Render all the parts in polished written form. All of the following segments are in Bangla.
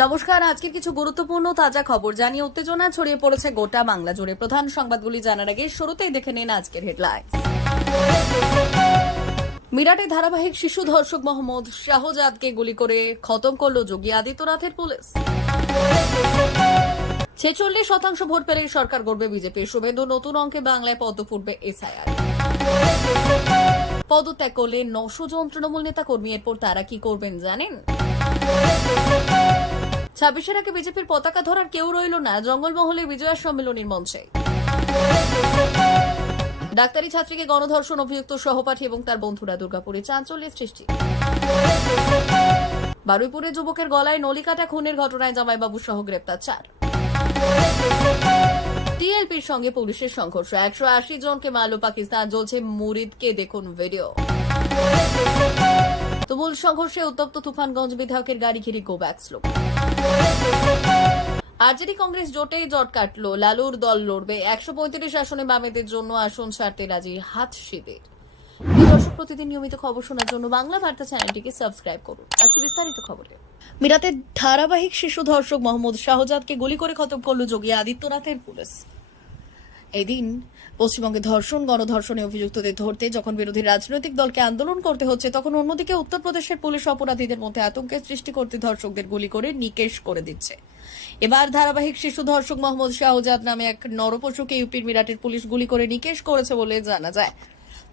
নমস্কার, আজকের কিছু গুরুত্বপূর্ণ তাজা খবর জানিয়ে উত্তেজনা ছড়িয়ে পড়েছে গোটা বাংলা জুড়ে। প্রধান সংবাদগুলি জানার আগে শুরুতেই দেখে নিন আজকের হেডলাইন। মিরাটে ধারাবাহিক শিশু ধর্ষক মোহাম্মদ শাহজাদকে গুলি করে খতম করল যোগী আদিত্যনাথের পুলিশ। 46% ভোট পেলে সরকার গড়বে বিজেপি। শুভেন্দু নতুন অঙ্কে বাংলায় পদ্ম ফুটবে এসআইআর। পদত্যাগ করলে 900 জন তৃণমূল নেতা কর্মী, এরপর তারা কি করবেন জানেন? 26-এর আগে বিজেপির পতাকা ধরার কেউ রইল না জঙ্গলমহলে বিজয়া সম্মেলনীর মঞ্চে। ডাক্তারি ছাত্রীকে গণধর্ষণ অভিযুক্ত সহপাঠী এবং তার বন্ধুরা দুর্গাপুরে চাঞ্চল্যের সৃষ্টি। বারুইপুরে যুবকের গলায় নলিকাটা খুনের ঘটনায় জামাইবাবু সহ গ্রেপ্তার 4। টিএলপির সঙ্গে পুলিশের সংঘর্ষ, 180 জনকে মারল পাকিস্তান। জ্বলছে মুরিদকে, দেখুন ভিডিও। তুমুল সংঘর্ষে উত্তপ্ত তুফানগঞ্জ, বিধায়কের গাড়ি ঘিরে go back slope. RJD Congress জোটে জট কাটলো, লালুর দল লড়বে। 135 আসনে বামেদের জন্য আসন ছাড়তে রাজি হাতশিদের। দর্শক, প্রতিদিন নিয়মিত খবর শোনার জন্য বাংলা বার্তা চ্যানেলটিকে সাবস্ক্রাইব করুন। আজকে বিস্তারিত খবরে। মিরাতে ধারাবাহিক শিশু ধর্ষক মোহাম্মদ শাহজাদকে গুলি করে খতম করল যোগী আদিত্যনাথের পুলিশ। এদিন পশ্চিমবঙ্গে ধর্ষণ, গণধর্ষণে অভিযুক্তদের ধরতে যখন বিরোধী রাজনৈতিক দলকে আন্দোলন করতে হচ্ছে, তখন অন্যদিকে উত্তরপ্রদেশের পুলিশ অপরাধীদের মধ্যে আতঙ্কের সৃষ্টি করতে ধর্ষকদের গুলি করে নিকেশ করে দিচ্ছে। এবার ধারাবাহিক শিশু ধর্ষক মোহাম্মদ শাহজাদ নামে এক নরপশুকে ইউপির মিরাটের পুলিশ গুলি করে নিকেশ করেছে বলে জানা যায়।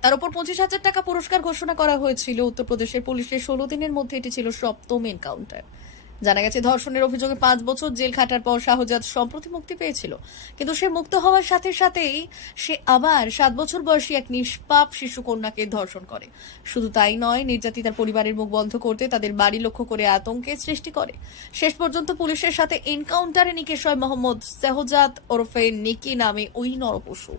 তার উপর 25,000 টাকা পুরস্কার ঘোষণা করা হয়েছিল। উত্তরপ্রদেশের পুলিশের 16 দিনের মধ্যে এটি ছিল 7ম এনকাউন্টার। জানা গেছে, ধর্ষণের অভিযোগে 5 বছর জেল খাটার পর শাহজাদ সম্প্রতি মুক্তি পেয়েছিল, কিন্তু সে মুক্ত হওয়ার সাথে সাথেই সে আবার 7 বছর বয়সী এক নিষ্পাপ শিশু কন্যাকে ধর্ষণ করে। শুধু তাই নয়, নির্যাতিতার পরিবারের মুখ বন্ধ করতে তাদের বাড়ি লক্ষ্য করে আতঙ্কের সৃষ্টি করে। শেষ পর্যন্ত পুলিশের সাথে এনকাউন্টারে নিকেশ হয় মোহাম্মদ শাহজাদ ওরফে নিকি নামে ওই নরপশু।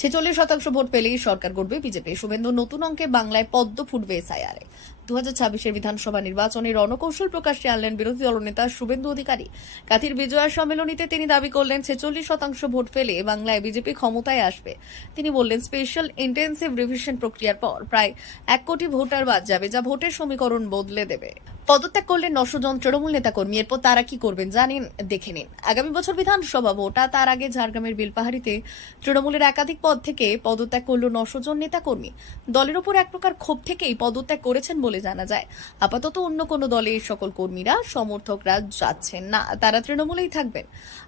46% ভোট পেলেই সরকার গড়বে বিজেপি। শুভেন্দু নতুন অঙ্কে বাংলায় পদ্ম ফুটবে এসআইআরে। 2026-এর বিধানসভা নির্বাচনে রণকৌশল প্রকাশ্যে আনলেন বিরোধী দলনেতা শুভেন্দু অধিকারী। কাথির বিজয়া সম্মেলনীতে তিনি দাবি করলেন, 46% ভোট পেলে বাংলায় বিজেপি ক্ষমতায় আসবে। তিনি বললেন, স্পেশাল ইন্টেন্সিভ রিভিশন প্রক্রিয়ার পর প্রায় 1 কোটি ভোটার বাদ যাবে, যা ভোটের সমীকরণ বদলে দেবে। পদত্যাগ করলেন 900 জন তৃণমূল নেতা কর্মী, এরপর তারা কি করবেন জানেন? দেখে নিন। আগামী বছর বিধানসভা ভোট, তার আগে ঝাড়গ্রামের বেলপাহাড়িতে তৃণমূলের একাধিক পদ থেকে পদত্যাগ করল 900 জন নেতা কর্মী। দলের উপর এক প্রকার ক্ষোভ থেকেই পদত্যাগ করেছেন বলে জানা যায়। আপাতত অন্য কোনো দলে এই সকল কর্মীরা, সমর্থকরা যাচ্ছেন না, তারা তৃণমূলেই থাকবেন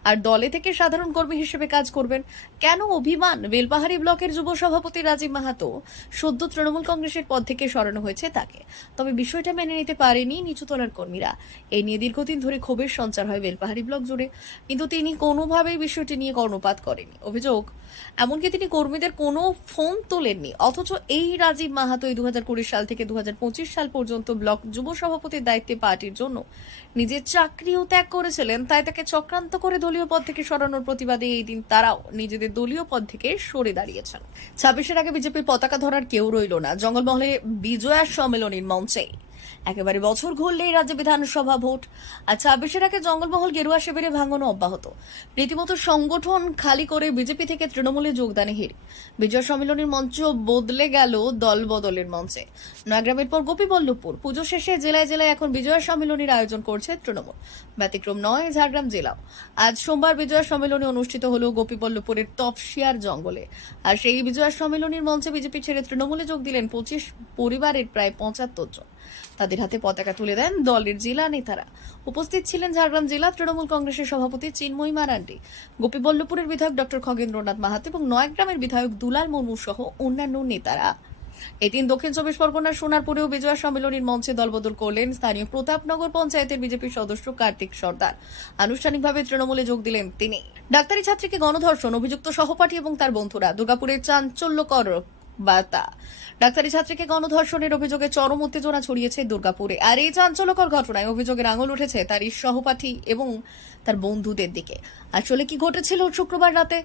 আর দলে থেকে সাধারণ কর্মী হিসেবে কাজ করবেন। কেন অভিমান? বেলপাহাড়ি ব্লকের যুব সভাপতি রাজীব মাহাতো সদ্য তৃণমূল কংগ্রেসের পদ থেকে সরানো হয়েছে তাকে, তবে বিষয়টা মেনে নিতে পারেনি নিচুতলার কর্মীরা। এই নিয়ে দীর্ঘদিন ধরে ক্ষোভের সঞ্চার হয় বেলপাহাড়ি ব্লক জুড়ে, কিন্তু তিনি কোনোভাবেই বিষয়টি নিয়ে কর্ণপাত করেনি। অভিযোগ, এমনকি তিনি কর্মীদের কোনো ফোন তোলেননি। অথচ এই রাজীব মাহাতো 2020 সাল থেকে 2025 সাল পর্যন্ত ব্লক যুব সভাপতির দায়িত্বে পার্টির জন্য নিজের চাকরিও ত্যাগ করেছিলেন। তাই তাকে চক্রান্ত করে দলীয় পদ থেকে সরানোর প্রতিবাদে এই দিন তারাও নিজেদের দলীয় পদ থেকে সরে দাঁড়িয়েছেন। 26-এর আগে বিজেপির পতাকা ধরার কেউ রইল না জঙ্গলমহলে বিজয়া সম্মেলনীর মঞ্চে। একেবারে বছর ঘুরলেই রাজ্য বিধানসভা ভোট, আর 26-এর আগে জঙ্গলমহল গেরুয়া শিবিরে ভাঙনও অব্যাহত। রীতিমতো সংগঠন খালি করে বিজেপি থেকে তৃণমূলে যোগদানে হিড়। বিজয় সম্মেলনের মঞ্চ বদলে গেল দল বদলের মঞ্চে। নয়াগ্রামের পর গোপীবল্লভপুর। পুজো শেষে জেলায় জেলায় এখন বিজয়া সম্মেলনের আয়োজন করছে তৃণমূল। ব্যতিক্রম নয় ঝাড়গ্রাম জেলাও। আজ সোমবার বিজয়া সম্মেলনী অনুষ্ঠিত হল গোপীবল্লভপুরের তপসিয়ার জঙ্গলে। আর সেই বিজয়া সম্মেলনীর মঞ্চে বিজেপি ছেড়ে তৃণমূলে যোগ দিলেন 25 পরিবারের প্রায় 75 জন। তাদের হাতে পতাকা তুলে দেন দলের জেলা নেতারা। উপস্থিত ছিলেন ঝাড়গ্রাম জেলা তৃণমূল কংগ্রেসের সভাপতি চিন্ময়ী মারান্ডি, গোপীবল্লভপুরের বিধায়ক ডক্টর খগেন্দ্রনাথ মাহাতো এবং নয়াগ্রামের বিধায়ক দুলাল মুর্মু সহ অন্যান্য নেতারা। এদিন দক্ষিণ 24 পরগনার সোনারপুরেও বিজয়া সম্মেলনীর মঞ্চে দলবদল করলেন স্থানীয় প্রতাপনগর পঞ্চায়েতের বিজেপির সদস্য কার্তিক সর্দার। আনুষ্ঠানিকভাবে তৃণমূলে যোগ দিলেন তিনি। ডাক্তারি ছাত্রীকে গণধর্ষণ অভিযুক্ত সহপাঠী এবং তার বন্ধুরা দুর্গাপুরের চাঞ্চল্যকর বার্তা। ডাক্তারি ছাত্রীকে গণধর্ষণের অভিযোগে চরম উত্তেজনা ছড়িয়েছে দুর্গাপুরে। আর এই চাঞ্চল্যকর ঘটনায় অভিযোগের আঙুল উঠেছে তারই সহপাঠী এবং তার বন্ধুদের দিকে। আসলে কি ঘটেছিল শুক্রবার রাতে?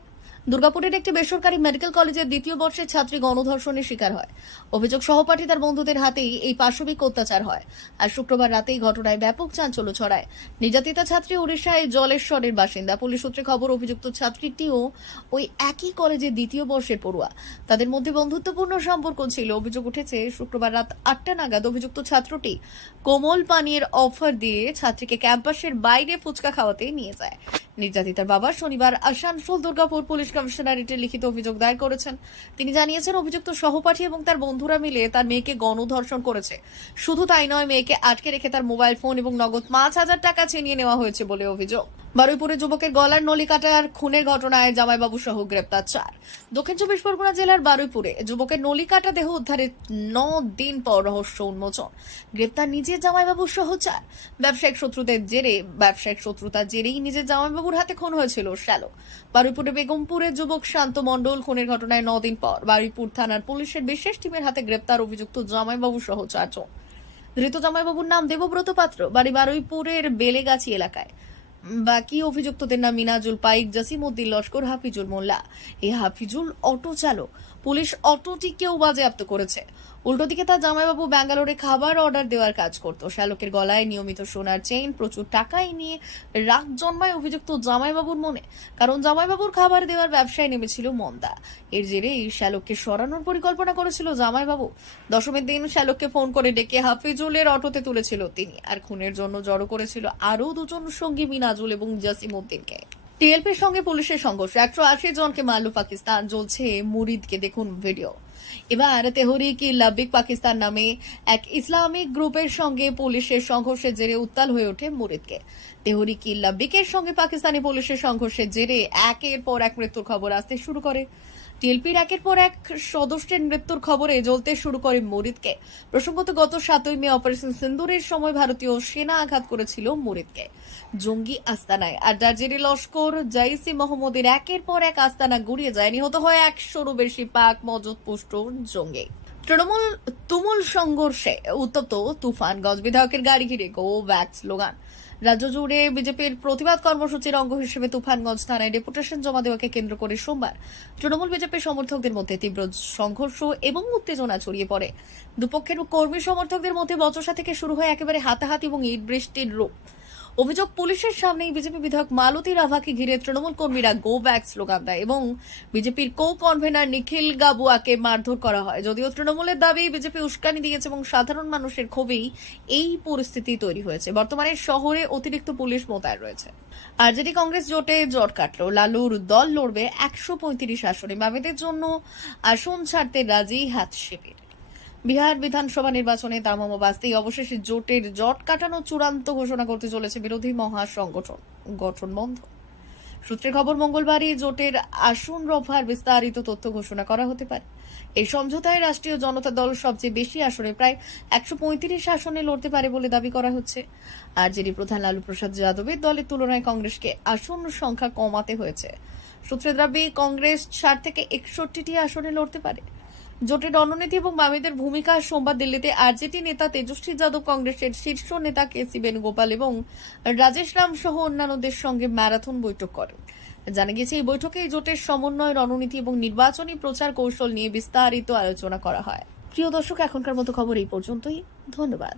দুর্গাপুরের একটি বেসরকারি মেডিকেল কলেজের দ্বিতীয় বর্ষের ছাত্রী গণধর্ষণের শিকার হয়। অভিযোগ, সহপাঠী তার বন্ধুদের হাতেই এই পাশবিক অত্যাচার হয়। আর শুক্রবার রাতেই ঘটনায় ব্যাপক চাঞ্চল্য ছড়ায়। নির্যাতিতা ছাত্রী উড়িষ্যায় জলেশ্বরের বাসিন্দা। পুলিশ সূত্রে খবর, অভিযুক্ত ছাত্রীটিও ওই একই কলেজের দ্বিতীয় বর্ষের পড়ুয়া। তাদের মধ্যে বন্ধুত্বপূর্ণ সম্পর্ক ছিল। অভিযোগ উঠেছে, শুক্রবার রাত 8টা নাগাদ অভিযুক্ত ছাত্রটি কোমল পানীয়ের অফার দিয়ে ছাত্রীকে ক্যাম্পাসের বাইরে ফুচকা খাওয়াতে নিয়ে যায়। নির্যাতিতার বাবা শনিবার আসানসোল দুর্গাপুর পুলিশ কমিশনারেটে লিখিত অভিযোগ দায়ের করেছেন। তিনি জানিয়েছেন, অভিযুক্ত সহপাঠী এবং তার বন্ধুরা মিলে তার মেয়েকে গণধর্ষণ করেছে। শুধু তাই নয়, মেয়েকে আটকে রেখে তার মোবাইল ফোন এবং নগদ 5,000 টাকা ছিনিয়ে নেওয়া হয়েছে বলে অভিযোগ। বারুইপুরে যুবকের গলার নলি কাটার খুনের ঘটনায় জামাইবাবু সহ গ্রেপ্তার 4। দক্ষিণ 24 পরগনা জেলার বারুইপুরে যুবকের নলি কাটা দেহ উদ্ধারের 9 দিন পর রহস্য উন্মোচন। গ্রেপ্তার নিজের জামাইবাবু সহ 4। ব্যবসায়িক শত্রুতার জেরেই নিজের জামাইবাবুর হাতে খুন হয়েছিল শ্যালক। বারুইপুরে বেগমপুরের যুবক শান্ত মণ্ডল খুনের ঘটনায় 9 দিন পর বারুইপুর থানার পুলিশের বিশেষ টিমের হাতে গ্রেপ্তার অভিযুক্ত জামাইবাবু সহ 4 জন। ধৃত জামাইবাবুর নাম দেবব্রত পাত্র, বাড়ি বারুইপুরের বেলেগাছি এলাকায়। বাকি অভিযুক্তদের নাম মিনাজুল পাইক, জসিমউদ্দিন লস্কর, হাফিজুল মোল্লা। এই হাফিজুল অটো চালক। পুলিশ অটোটিকেও বাজেয়াপ্ত করেছে। উল্টো দিকে তার জামাইবাবু ব্যাঙ্গালোরে খাবার অর্ডার দেওয়ার কাজ করত। শ্যালকের গলায় নিয়মিত সোনার চেইন, প্রচুর টাকাই নিয়ে রাগ জন্মায় অভিযুক্ত জামাইবাবুর মনে। কারণ জামাইবাবুর খাবার দেওয়ার ব্যবসায় নেমেছিল মন্দা। এর জেরেই শ্যালককে সরানোর পরিকল্পনা করেছিল জামাইবাবু। দশমীর দিন শ্যালককে ফোন করে ডেকে হাফিজুলের অটোতে তুলেছিল তিনি। আর খুনের জন্য জড়ো করেছিল আরও 2 জন সঙ্গী, মিনাজুল এবং জসিমউদ্দিনকে। টিএলপির সঙ্গে পুলিশের সংঘর্ষ, 180 জনকে মারল পাকিস্তান। জ্বলছে মুরিদকে, দেখুন ভিডিও। এবার তেহরিক-ই-লাব্বিক পাকিস্তান নামে এক ইসলামিক গ্রুপের সঙ্গে পুলিশের সংঘর্ষের জেরে উত্তাল হয়ে ওঠে মুরিদকে। তেহরিক-ই-লাব্বিকের সঙ্গে পাকিস্তানি পুলিশের সংঘর্ষের জেরে একের পর এক মৃত্যুর খবর আসতে শুরু করে। টিএলপির একের পর এক সদস্যের মৃত্যুর খবরে জ্বলতে শুরু করে মুরিদকে। প্রসঙ্গত, গত 7ই মে অপারেশন সিন্দুরের সময় ভারতীয় সেনা আঘাত করেছিল মুরিদকে জঙ্গি আস্তানায়। আর যার জেরে লস্কর জাইসি মোহাম্মদের একের পর এক আস্তানা গুড়িয়ে যায়। নিহত হয় 100-রও বেশি পাক মদতপুষ্ট জঙ্গি। তৃণমূল তুমুল সংঘর্ষে উত্তপ্ত তুফানগঞ্জ, বিধায়কের গাড়ি ঘিরে গো ব্যাক স্লোগান। রাজ্য জুড়ে বিজেপির প্রতিবাদ কর্মসূচির অঙ্গ হিসেবে তুফানগঞ্জ থানায় ডেপুটেশন জমা দেওয়াকে কেন্দ্র করে সোমবার তৃণমূল বিজেপির সমর্থকদের মধ্যে তীব্র সংঘর্ষ এবং উত্তেজনা ছড়িয়ে পড়ে। দুপক্ষের কর্মী সমর্থকদের মধ্যে বচসা থেকে শুরু হয় একেবারে হাতাহাতি এবং ইট বৃষ্টির রূপ। অভিযোগ, পুলিশের সামনেই বিজেপি বিধায়ক মালতী রাভাকে ঘিরে তৃণমূল কর্মীরা গো ব্যাক স্লোগান দেয় এবং বিজেপির কো কনভেনার নিখিল গাবুয়াকে মারধর করা হয়। যদিও তৃণমূলের দাবি বিজেপি উস্কানি দিয়েছে এবং সাধারণ মানুষের ক্ষোভেই এই পরিস্থিতি তৈরি হয়েছে। বর্তমানে শহরে অতিরিক্ত পুলিশ মোতায়েন রয়েছে। আরজেডি কংগ্রেস জোটে জট কাটল। লালুর দল লড়বে 135 আসনে। বামেদের জন্য আসন ছাড়তে রাজি হাত শিবির। বিহার বিধানসভা নির্বাচনে দামামা বাজতেই অবশেষে জোটের জট কাটানো চূড়ান্ত ঘোষণা করতে চলেছে বিরোধী মহাসংগঠন গঠনবন্ধন। সূত্রের খবর, মঙ্গলবারই জোটের আসন রফার বিস্তারিত তথ্য ঘোষণা করা হতে পারে। এই সমঝোতায় রাষ্ট্রীয় জনতা দল সবচেয়ে বেশি আসনে, প্রায় 135 আসনে লড়তে পারে বলে দাবি করা হচ্ছে। আরজেডি প্রধান লালু প্রসাদ যাদবের দলের তুলনায় কংগ্রেসকে আসন সংখ্যা কমাতে হয়েছে। সূত্রের দাবি, কংগ্রেস 60 থেকে 61টি আসনে লড়তে পারে। জোটের রণনীতি এবং বামেদের ভূমিকা। সোমবার দিল্লিতে আরজেডি নেতা তেজস্বী যাদব, কংগ্রেসের শীর্ষ নেতা কেসি বেণুগোপাল এবং রাজেশ রাম সহ অন্যান্যদের সঙ্গে ম্যারাথন বৈঠক করেন। জানা গেছে, এই বৈঠকে জোটের সমন্বয়, রণনীতি এবং নির্বাচনী প্রচার কৌশল নিয়ে বিস্তারিত আলোচনা করা হয়। প্রিয় দর্শক, এখনকার মতো খবর এই পর্যন্তই। ধন্যবাদ।